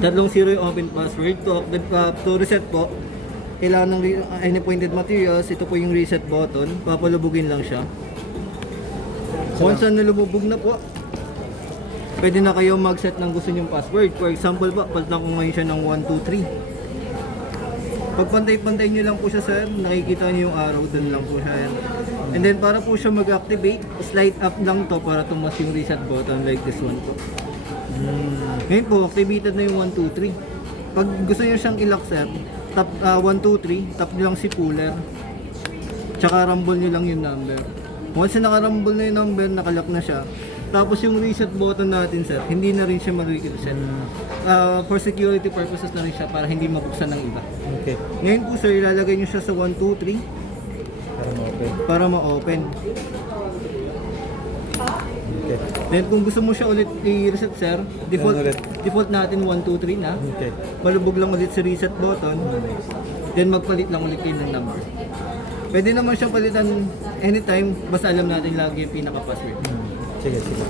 Tatlong zero yung open password. To reset po, kailangan ng any pointed materials. Ito po yung reset button. Papalubugin lang siya. Once na nalubog na po, pwede na kayo mag-set ng gusto nyong password. For example po, palitan ko ngayon siya ng 123. Pagpantay-pantay nyo lang po siya sir, nakikita nyo yung arrow, dun lang po siya yan. And then para po siya mag-activate, slide up lang to para tumas yung reset button like this one po. Ngayon po, activated na yung 123. Pag gusto nyo siyang i-lock sir, tap 123, tap nyo lang si puller. Tsaka rumble nyo lang yung number. Once na naka-rumble na yung number, nakalock na siya. Tapos yung reset button natin sir, hindi na rin siya mag-reset. For security purposes na rin siya para hindi mabuksan ng iba. Okay. Ngayon po sir, ilalagay nyo siya sa 123 Para ma-open. para ma-open. Okay. Then kung gusto mo siya ulit i-reset sir, default natin 123 na. Okay. Malubog lang ulit sa reset button. Then magpalit lang ulit kayo ng number. Pwede naman siyang palitan anytime, basta alam natin lagi yung pinaka-password. Sige, sige.